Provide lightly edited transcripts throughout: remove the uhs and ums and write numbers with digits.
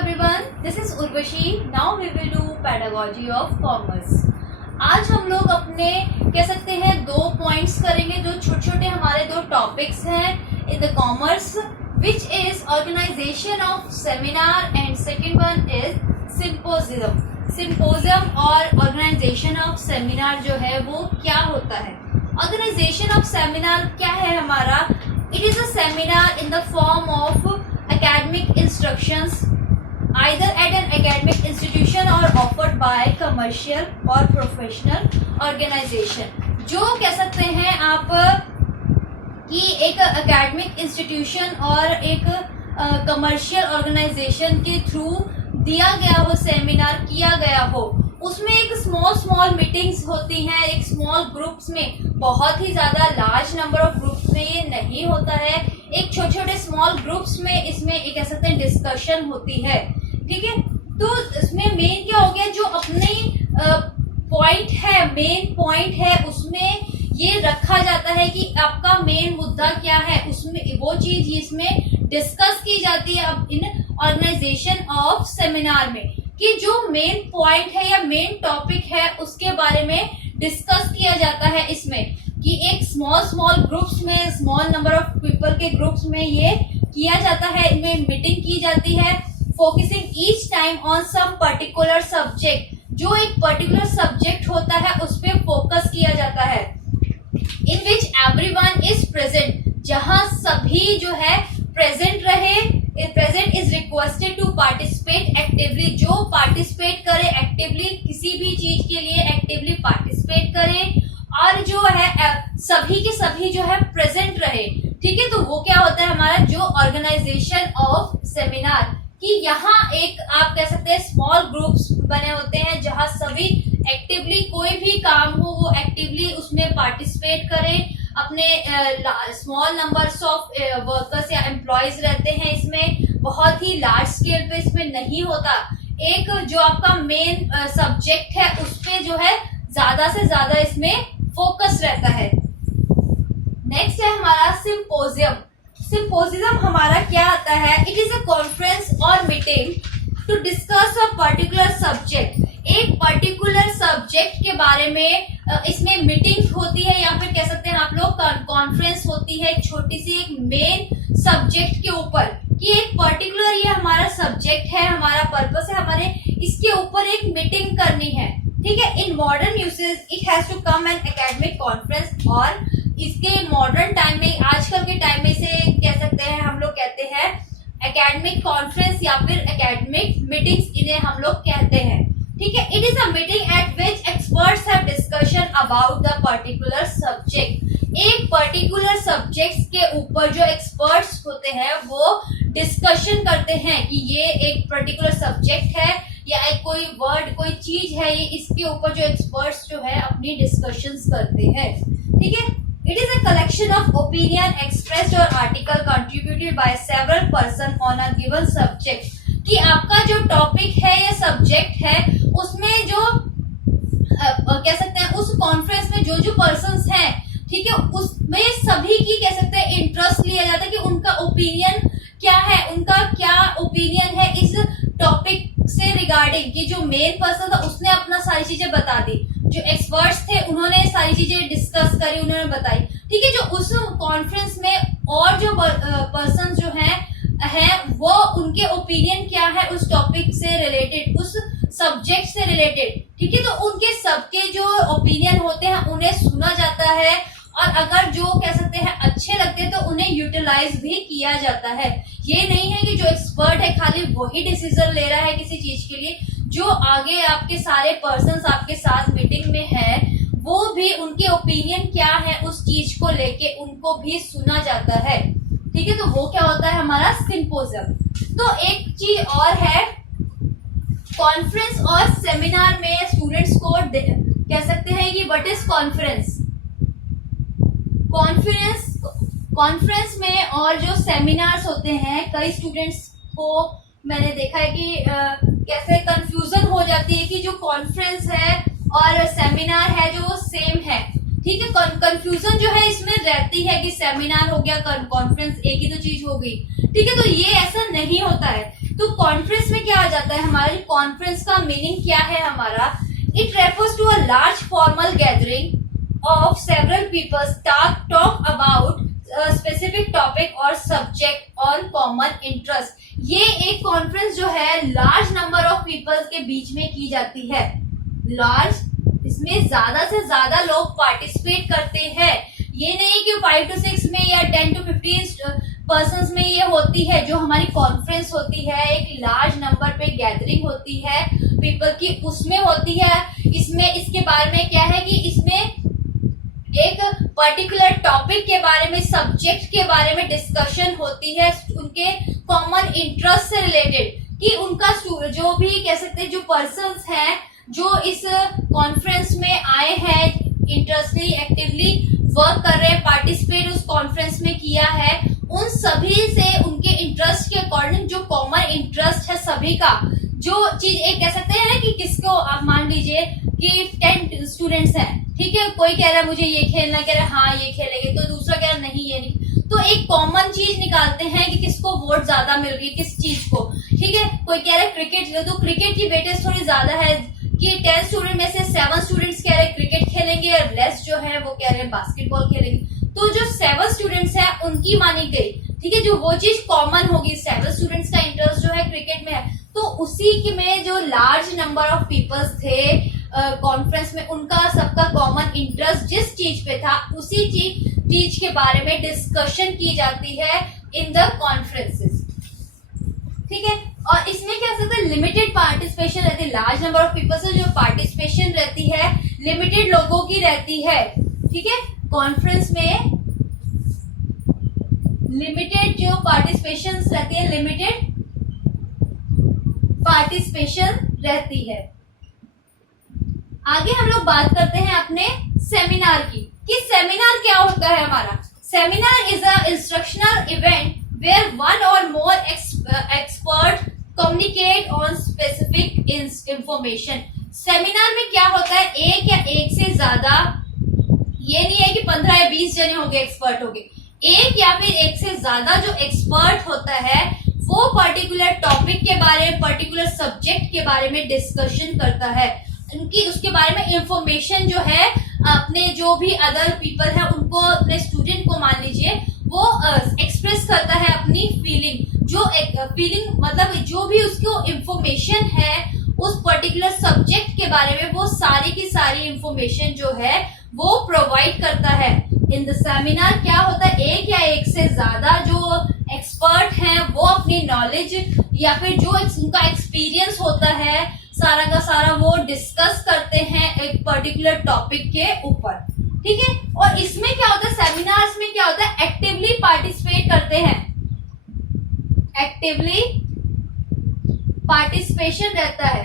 everyone, this is Urvashi. Now we will do pedagogy of commerce. आज हम लोग अपने कह सकते हैं दो पॉइंट्स करेंगे जो छोटे छोटे हमारे दो टॉपिक्स हैं in the commerce, which is organisation of seminar and second one is symposium. Symposium और ऑर्गेनाइजेशन ऑफ सेमिनार जो है वो क्या होता है. ऑर्गेनाइजेशन ऑफ सेमिनार क्या है हमारा. It is a seminar in the form of academic instructions either at an academic institution or offered by commercial or professional organization. जो कह सकते हैं आप कि एक academic institution और एक commercial organization के थ्रू दिया गया हो, सेमिनार किया गया हो, उसमें एक स्मॉल मीटिंग्स होती हैं एक स्मॉल ग्रुप्स में. बहुत ही ज़्यादा लार्ज नंबर ऑफ ग्रुप्स में ये नहीं होता है. एक छोटे छोटे स्मॉल ग्रुप्स में इसमें एक कह सकते हैं डिस्कशन होती है. ठीक है, तो इसमें मेन क्या हो गया, जो अपनी पॉइंट है, मेन पॉइंट है, उसमें ये रखा जाता है कि आपका मेन मुद्दा क्या है, उसमें वो चीज इसमें डिस्कस की जाती है अब इन ऑर्गेनाइजेशन ऑफ सेमिनार में, कि जो मेन पॉइंट है या मेन टॉपिक है उसके बारे में डिस्कस किया जाता है इसमें, कि एक स्मॉल ग्रुप्स में, स्मॉल नंबर ऑफ पीपल के ग्रुप्स में ये किया जाता है. इनमें मीटिंग की जाती है focusing each time on some particular subject. जो एक पर्टिकुलर सब्जेक्ट होता है उस पर फोकस किया जाता है. In which everyone is present, जहां सभी जो है प्रेजेंट रहे. Present is requested to participate actively. जो पार्टिसिपेट करे एक्टिवली, किसी भी चीज के लिए एक्टिवली पार्टिसिपेट करे, और जो है सभी के सभी जो है प्रेजेंट रहे. ठीक है, तो वो क्या होता है हमारा जो ऑर्गेनाइजेशन ऑफ सेमिनार, कि यहाँ एक आप कह सकते हैं स्मॉल ग्रुप्स बने होते हैं जहाँ सभी एक्टिवली कोई भी काम हो वो एक्टिवली उसमें पार्टिसिपेट करें. अपने स्मॉल नंबर्स ऑफ वर्कर्स या एम्प्लॉयज रहते हैं इसमें, बहुत ही लार्ज स्केल पे इसमें नहीं होता. एक जो आपका मेन सब्जेक्ट है उस पे जो है ज्यादा से ज्यादा इसमें फोकस रहता है. नेक्स्ट है हमारा सिंपोजियम. सिंपोजियम हमारा क्या आता है. इट इज अ कॉन्फ्रेंस और meeting to discuss a particular subject. एक पर्टिकुलर सब्जेक्ट के बारे में इसमें मीटिंग होती है, या फिर कह सकते हैं आप लोग कॉन्फ्रेंस होती है छोटी सी एक मेन सब्जेक्ट के ऊपर, कि एक पर्टिकुलर ये हमारा सब्जेक्ट है, हमारा पर्पस है, हमारे इसके ऊपर एक मीटिंग करनी है. ठीक है, in modern usage it has to come an academic conference. और इसके मॉडर्न टाइम में, आजकल के टाइम में से कह सकते हैं हम लोग कहते हैं एकेडमिक कॉन्फ्रेंस या फिर एकेडमिक मीटिंग्स, इन्हें हम लोग कहते हैं. ठीक है, it is a meeting at which experts have discussion about the particular subject. एक पर्टिकुलर सब्जेक्ट के ऊपर जो एक्सपर्ट्स होते हैं वो डिस्कशन करते हैं कि ये एक पर्टिकुलर सब्जेक्ट है या एक कोई वर्ड, कोई चीज है, ये इसके ऊपर जो एक्सपर्ट्स जो है अपनी डिस्कशंस करते हैं. ठीक है, it is a collection of opinion expressed और article contributed by several person on a given subject. कि आपका जो टॉपिक है या सब्जेक्ट है उसमें जो कह सकते हैं उस कॉन्फ्रेंस में जो पर्सन्स हैं, ठीक है, उसमें सभी की कह सकते हैं इंटरेस्ट लिया जाता है कि उनका ओपिनियन क्या है, उनका क्या ओपिनियन है इस टॉपिक से रिगार्डिंग. कि जो मेन पर्सन था उसने अपना सारी चीजें बता दी, जो एक्सपर्ट्स थे उन्होंने सारी चीजें डिस्कस करी, उन्होंने बताई. ठीक है, जो उस कॉन्फ्रेंस में और जो पर्सन जो हैं वो उनके ओपिनियन क्या है उस टॉपिक से रिलेटेड, उस सब्जेक्ट से रिलेटेड. ठीक है, तो उनके सबके जो ओपिनियन होते हैं उन्हें सुना जाता है, और अगर जो कह सकते हैं अच्छे लगते हैं तो उन्हें यूटिलाइज भी किया जाता है. ये नहीं है कि जो एक्सपर्ट है खाली वही डिसीजन ले रहा है किसी चीज के लिए. जो आगे आपके सारे पर्सन्स आपके साथ मीटिंग में है वो भी उनके ओपिनियन क्या है उस चीज को लेके उनको भी सुना जाता है. ठीक है, तो वो क्या होता है हमारा सिंपोजियम. तो एक चीज और है, कॉन्फ्रेंस और सेमिनार में स्टूडेंट्स को कह सकते हैं कि व्हाट इज कॉन्फ्रेंस. कॉन्फ्रेंस में और जो सेमिनार्स होते हैं, कई स्टूडेंट्स को मैंने देखा है कि कैसे कंफ्यूजन हो जाती है कि जो कॉन्फ्रेंस है और सेमिनार है जो सेम है. ठीक है, कंफ्यूजन जो है इसमें रहती है कि सेमिनार हो गया, कॉन्फ्रेंस एक ही तो चीज हो गई. ठीक है, तो ये ऐसा नहीं होता है. तो कॉन्फ्रेंस में क्या आ जाता है हमारा, कॉन्फ्रेंस का मीनिंग क्या है हमारा, it refers to a large formal gathering of several peoples talk about specific topic और सब्जेक्ट और कॉमन इंटरेस्ट। ये एक कॉन्फ्रेंस जो है लार्ज नंबर ऑफ पीपल्स के बीच में की जाती है, लार्ज, इसमें ज्यादा से ज्यादा लोग पार्टिसिपेट करते हैं। ये नहीं कि 5 to 6 में या 10 to 15 पर्सन्स में ये होती है। जो हमारी कॉन्फ्रेंस होती है एक लार्ज नंबर पे गैदरिंग होती है पीपल की, उसमें होती है। इसमें इसके बारे में क्या है कि इसमें एक पर्टिकुलर टॉपिक के बारे में, सब्जेक्ट के बारे में डिस्कशन होती है, उनके कॉमन इंटरेस्ट से रिलेटेड, कि उनका जो भी कह सकते हैं जो पर्सन्स हैं जो इस कॉन्फ्रेंस में आए हैं, इंटरेस्टली एक्टिवली वर्क कर रहे हैं, पार्टिसिपेट उस कॉन्फ्रेंस में किया है, उन सभी से उनके इंटरेस्ट के अकॉर्डिंग जो कॉमन इंटरेस्ट है सभी का, जो चीज एक कह सकते हैं ना कि किसको आप मान लीजिए कि 10 स्टूडेंट्स हैं, ठीक है, कोई कह रहा है मुझे ये खेलना, कह रहा है हाँ ये खेलेंगे, तो दूसरा कह रहा है नहीं ये नहीं, तो एक कॉमन चीज निकालते हैं कि किसको वोट ज्यादा मिल रही है किस चीज को, ठीक है। कोई कह रहा है क्रिकेट, तो क्रिकेट की वेटेज थोड़ी ज्यादा है कि 10 स्टूडेंट में से 7 स्टूडेंट्स कह रहे हैं क्रिकेट खेलेंगे और लेस जो है वो कह रहे हैं बास्केटबॉल खेलेंगे। तो जो 7 स्टूडेंट्स हैं उनकी मानी गई, ठीक है, जो वो चीज कॉमन होगी, 7 स्टूडेंट्स का इंटरेस्ट जो है क्रिकेट में है, तो उसी के में जो लार्ज नंबर ऑफ पीपल्स थे कॉन्फ्रेंस में, उनका सबका कॉमन इंटरेस्ट जिस चीज पे था उसी चीज के बारे में डिस्कशन की जाती है इन द कॉन्फ्रेंसेस, ठीक है। और इसमें क्या सकता है लिमिटेड पार्टिसिपेशन रहती है, लार्ज नंबर ऑफ पीपल से जो पार्टिसिपेशन रहती है लिमिटेड लोगों की रहती है, ठीक है। कॉन्फ्रेंस में लिमिटेड जो पार्टिसिपेशन रहती है, लिमिटेड पार्टिसिपेशन रहती है। आगे हम लोग बात करते हैं अपने सेमिनार की, कि सेमिनार क्या होता है हमारा। Seminar is a instructional event where one or more expert communicate on specific information। Seminar में क्या होता है, एक या एक से ज्यादा, ये नहीं है कि 15 या 20 जने होंगे एक्सपर्ट होंगे, एक या फिर एक से ज्यादा जो एक्सपर्ट होता है वो पर्टिकुलर टॉपिक के बारे में, पर्टिकुलर सब्जेक्ट के बारे में डिस्कशन करता है, उनकी उसके बारे में इंफॉर्मेशन जो है अपने जो भी अदर पीपल है उनको, अपने स्टूडेंट को मान लीजिए, वो एक्सप्रेस करता है अपनी फीलिंग, जो फीलिंग मतलब जो भी उसको इंफॉर्मेशन है उस पर्टिकुलर सब्जेक्ट के बारे में, वो सारी की सारी इंफॉर्मेशन जो है वो प्रोवाइड करता है। इन द सेमिनार क्या होता है, एक या एक से ज्यादा जो एक्सपर्ट हैं वो अपनी नॉलेज या फिर जो उनका एक्सपीरियंस होता है सारा का सारा वो डिस्कस करते हैं एक पर्टिकुलर टॉपिक के ऊपर, ठीक है। और इसमें क्या होता है, सेमिनार्स में क्या होता है, एक्टिवली पार्टिसिपेट करते हैं, एक्टिवली पार्टिसिपेशन रहता है,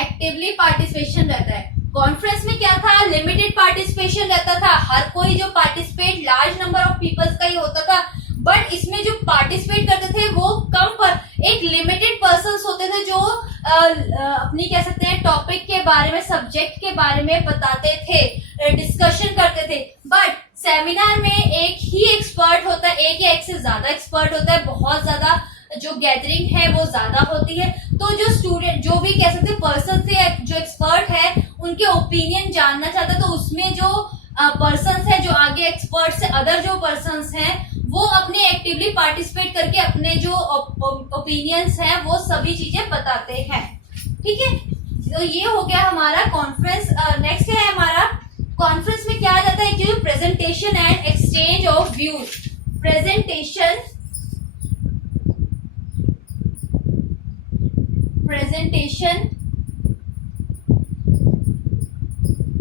एक्टिवली पार्टिसिपेशन रहता है। कॉन्फ्रेंस में क्या था, लिमिटेड पार्टिसिपेशन रहता था, हर कोई जो participate large number of peoples का ही होता था, बट इसमें जो पार्टिसिपेट करते थे वो कम पर एक लिमिटेड पर्सन्स होते थे जो अपनी कह सकते हैं टॉपिक के बारे में, सब्जेक्ट के बारे में बताते थे, डिस्कशन करते थे। बट सेमिनार में एक ही एक्सपर्ट होता है, एक या एक से ज्यादा एक्सपर्ट होता है, बहुत ज्यादा जो गैदरिंग है वो ज्यादा होती है, तो जो स्टूडेंट जो भी कह सकते हैं पर्सन से जो एक्सपर्ट है उनके ओपिनियन जानना चाहता है, तो उसमें जो पर्सन्स है जो आगे एक्सपर्ट से अदर जो पर्सन्स हैं वो अपने एक्टिवली पार्टिसिपेट करके अपने जो ओपिनियंस हैं वो सभी चीजें बताते हैं, ठीक है। तो ये हो गया हमारा कॉन्फ्रेंस। नेक्स्ट है हमारा कॉन्फ्रेंस में क्या आ जाता है कि presentation and exchange of views, presentation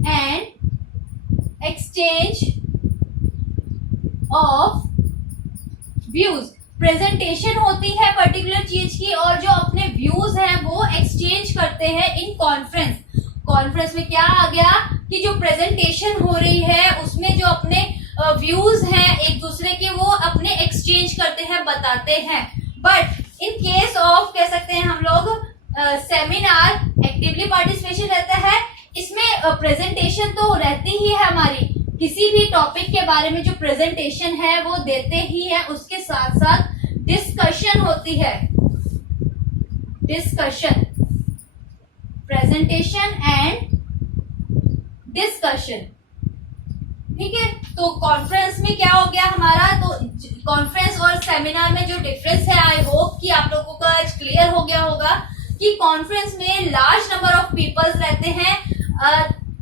and exchange of views. Presentation होती है पर्टिकुलर चीज की और जो अपने व्यूज हैं वो एक्सचेंज करते हैं इन कॉन्फ्रेंस। कॉन्फ्रेंस में क्या आ गया कि जो प्रेजेंटेशन हो रही है उसमें जो अपने व्यूज हैं एक दूसरे के वो अपने एक्सचेंज करते हैं, बताते हैं। बट इन केस ऑफ कह सकते हैं हम लोग सेमिनार एक्टिवली पार्टिसिपेशन रहता है, इसमें प्रेजेंटेशन तो रहती ही है हमारी, किसी भी टॉपिक के बारे में जो प्रेजेंटेशन है वो देते ही है, उसके साथ साथ होती है डिस्कशन, प्रेजेंटेशन एंड डिस्कशन। ठीक है, तो कॉन्फ्रेंस में क्या हो गया हमारा, तो कॉन्फ्रेंस और सेमिनार में जो डिफरेंस है, आई होप कि आप लोगों का आज क्लियर हो गया होगा कि कॉन्फ्रेंस में लार्ज नंबर ऑफ पीपल्स रहते हैं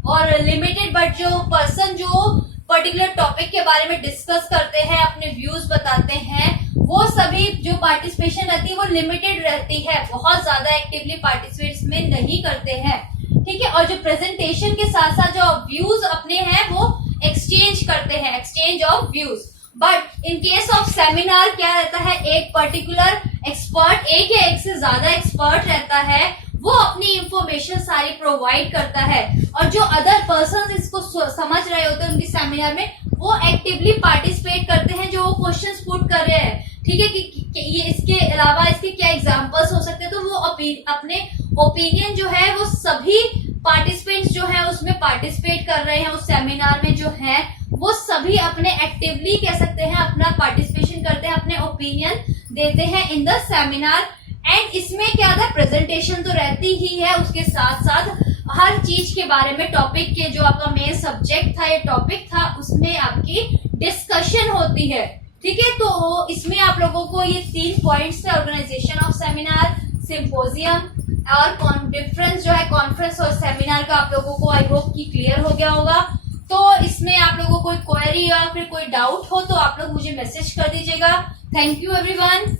और लिमिटेड बट जो पर्सन जो पर्टिकुलर टॉपिक के बारे में डिस्कस करते हैं, अपने व्यूज बताते हैं, वो सभी जो पार्टिसिपेशन रहती है वो लिमिटेड रहती है, बहुत ज्यादा एक्टिवली पार्टिसिपेट इसमें नहीं करते हैं। ठीक है, और जो प्रेजेंटेशन के साथ साथ जो व्यूज अपने हैं वो एक्सचेंज करते हैं, exchange of views. But in case of seminar क्या रहता है, एक पर्टिकुलर एक्सपर्ट, एक या एक से ज्यादा एक्सपर्ट रहता है, वो अपनी इंफॉर्मेशन सारी प्रोवाइड करता है और जो अदर पर्सन इसको समझ रहे होते हैं उनके सेमिनार में, वो एक्टिवली पार्टिसिपेट करते हैं जो वो क्वेश्चंस पुट कर रहे हैं। ठीक है, कि ये इसके अलावा इसके क्या एग्जांपल्स हो सकते हैं, तो वो अपने ओपिनियन जो है वो सभी पार्टिसिपेंट्स जो है उसमें पार्टिसिपेट कर रहे हैं उस सेमिनार में जो है वो सभी अपने एक्टिवली कह सकते हैं अपना पार्टिसिपेशन करते हैं, अपने ओपिनियन देते हैं इन द सेमिनार। एंड इसमें क्या था, प्रेजेंटेशन तो रहती ही है, उसके साथ साथ हर चीज के बारे में, टॉपिक के जो आपका मेन सब्जेक्ट था या टॉपिक था उसमें आपकी डिस्कशन होती है। ठीक है, तो इसमें आप लोगों को ये 3 पॉइंट्स थे, ऑर्गेनाइजेशन ऑफ सेमिनार, सिंपोजियम और डिफरेंस जो है कॉन्फ्रेंस और सेमिनार का, आप लोगों को आई होप कि क्लियर हो गया होगा। तो इसमें आप लोगों को कोई क्वेरी या फिर कोई डाउट हो तो आप लोग मुझे मैसेज कर दीजिएगा। Thank you everyone.